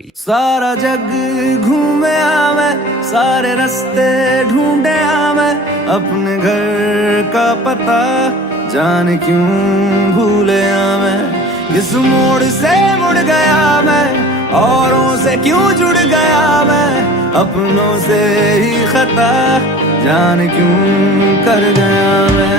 सारा जग घूमे मैं, सारे रास्ते ढूंढे मैं, अपने घर का पता जाने क्यों भूले मैं। किस मोड़ से मुड़ गया मैं, औरों से क्यों जुड़ गया मैं, अपनों से ही खता जाने क्यों कर गया मैं।